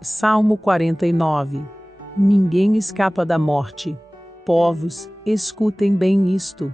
Salmo 49. Ninguém escapa da morte. Povos, escutem bem isto.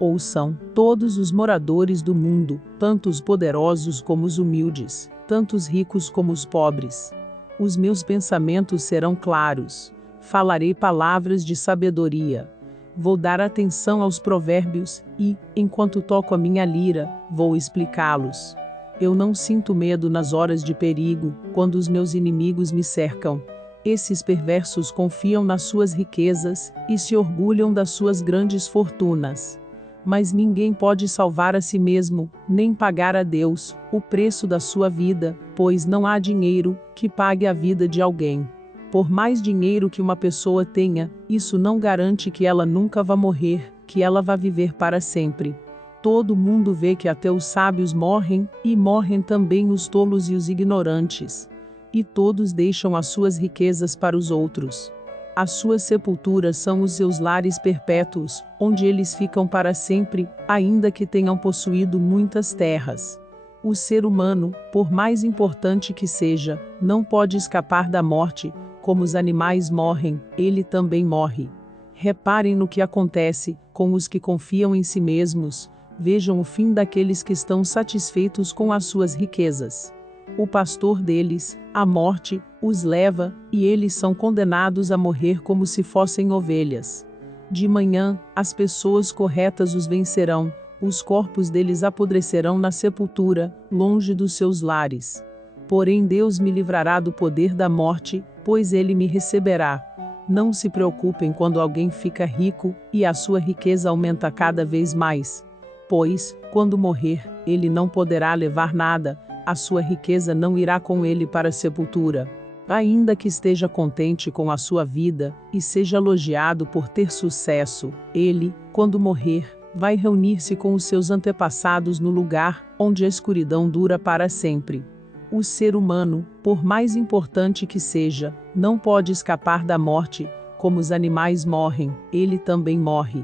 Ouçam, todos os moradores do mundo, tanto os poderosos como os humildes, tanto os ricos como os pobres. Os meus pensamentos serão claros. Falarei palavras de sabedoria. Vou dar atenção aos provérbios e, enquanto toco a minha lira, vou explicá-los. Eu não sinto medo nas horas de perigo, quando os meus inimigos me cercam. Esses perversos confiam nas suas riquezas e se orgulham das suas grandes fortunas. Mas ninguém pode salvar a si mesmo, nem pagar a Deus o preço da sua vida, pois não há dinheiro que pague a vida de alguém. Por mais dinheiro que uma pessoa tenha, isso não garante que ela nunca vá morrer, que ela vá viver para sempre. Todo mundo vê que até os sábios morrem, e morrem também os tolos e os ignorantes. E todos deixam as suas riquezas para os outros. As suas sepulturas são os seus lares perpétuos, onde eles ficam para sempre, ainda que tenham possuído muitas terras. O ser humano, por mais importante que seja, não pode escapar da morte. Como os animais morrem, ele também morre. Reparem no que acontece com os que confiam em si mesmos. Vejam o fim daqueles que estão satisfeitos com as suas riquezas. O pastor deles, a morte, os leva, e eles são condenados a morrer como se fossem ovelhas. De manhã, as pessoas corretas os vencerão, os corpos deles apodrecerão na sepultura, longe dos seus lares. Porém Deus me livrará do poder da morte, pois ele me receberá. Não se preocupem quando alguém fica rico, e a sua riqueza aumenta cada vez mais. Pois, quando morrer, ele não poderá levar nada, a sua riqueza não irá com ele para a sepultura. Ainda que esteja contente com a sua vida, e seja elogiado por ter sucesso, ele, quando morrer, vai reunir-se com os seus antepassados no lugar onde a escuridão dura para sempre. O ser humano, por mais importante que seja, não pode escapar da morte. Como os animais morrem, ele também morre.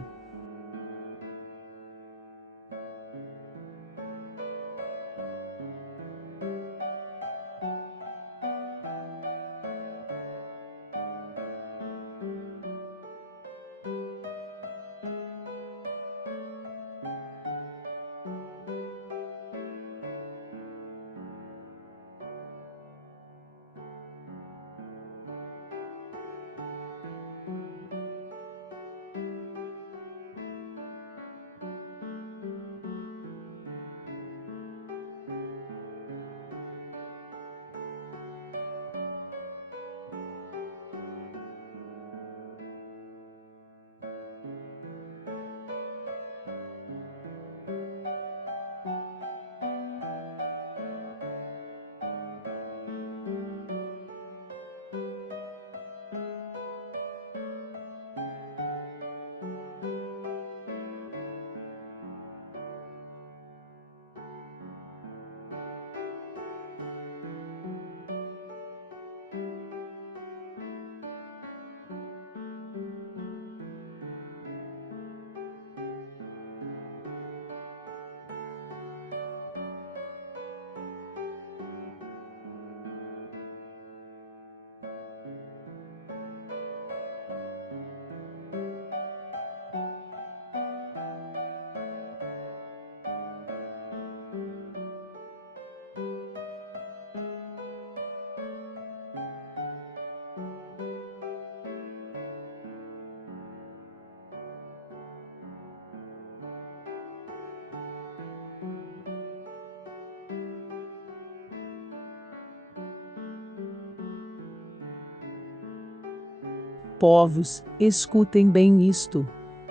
Povos, escutem bem isto.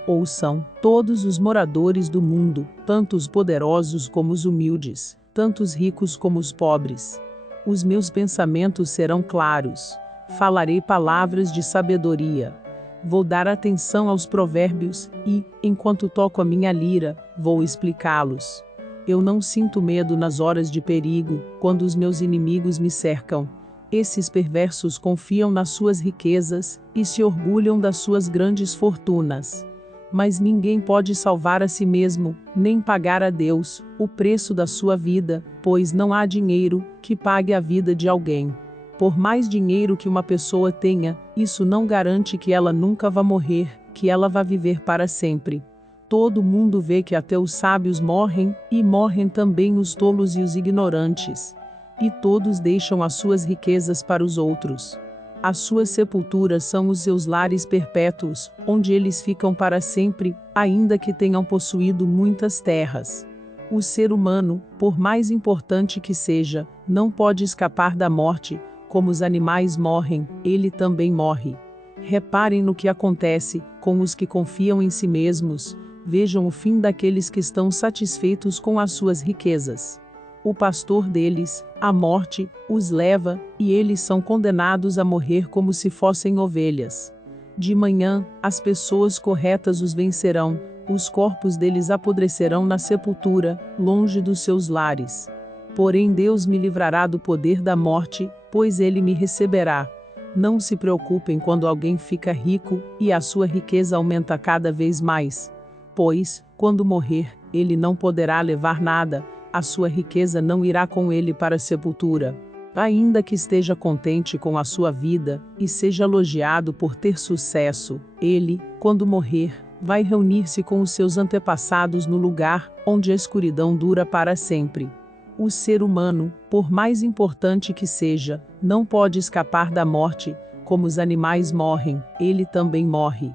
Ouçam, todos os moradores do mundo, tanto os poderosos como os humildes, tanto os ricos como os pobres. Os meus pensamentos serão claros. Falarei palavras de sabedoria. Vou dar atenção aos provérbios e, enquanto toco a minha lira, vou explicá-los. Eu não sinto medo nas horas de perigo, quando os meus inimigos me cercam. Esses perversos confiam nas suas riquezas e se orgulham das suas grandes fortunas. Mas ninguém pode salvar a si mesmo, nem pagar a Deus o preço da sua vida, pois não há dinheiro que pague a vida de alguém. Por mais dinheiro que uma pessoa tenha, isso não garante que ela nunca vá morrer, que ela vá viver para sempre. Todo mundo vê que até os sábios morrem, e morrem também os tolos e os ignorantes. E todos deixam as suas riquezas para os outros. As suas sepulturas são os seus lares perpétuos, onde eles ficam para sempre, ainda que tenham possuído muitas terras. O ser humano, por mais importante que seja, não pode escapar da morte. Como os animais morrem, ele também morre. Reparem no que acontece com os que confiam em si mesmos. Vejam o fim daqueles que estão satisfeitos com as suas riquezas. O pastor deles, a morte, os leva, e eles são condenados a morrer como se fossem ovelhas. De manhã, as pessoas corretas os vencerão, os corpos deles apodrecerão na sepultura, longe dos seus lares. Porém Deus me livrará do poder da morte, pois ele me receberá. Não se preocupem quando alguém fica rico, e a sua riqueza aumenta cada vez mais. Pois, quando morrer, ele não poderá levar nada, a sua riqueza não irá com ele para a sepultura. Ainda que esteja contente com a sua vida, e seja elogiado por ter sucesso, ele, quando morrer, vai reunir-se com os seus antepassados no lugar onde a escuridão dura para sempre. O ser humano, por mais importante que seja, não pode escapar da morte. Como os animais morrem, ele também morre.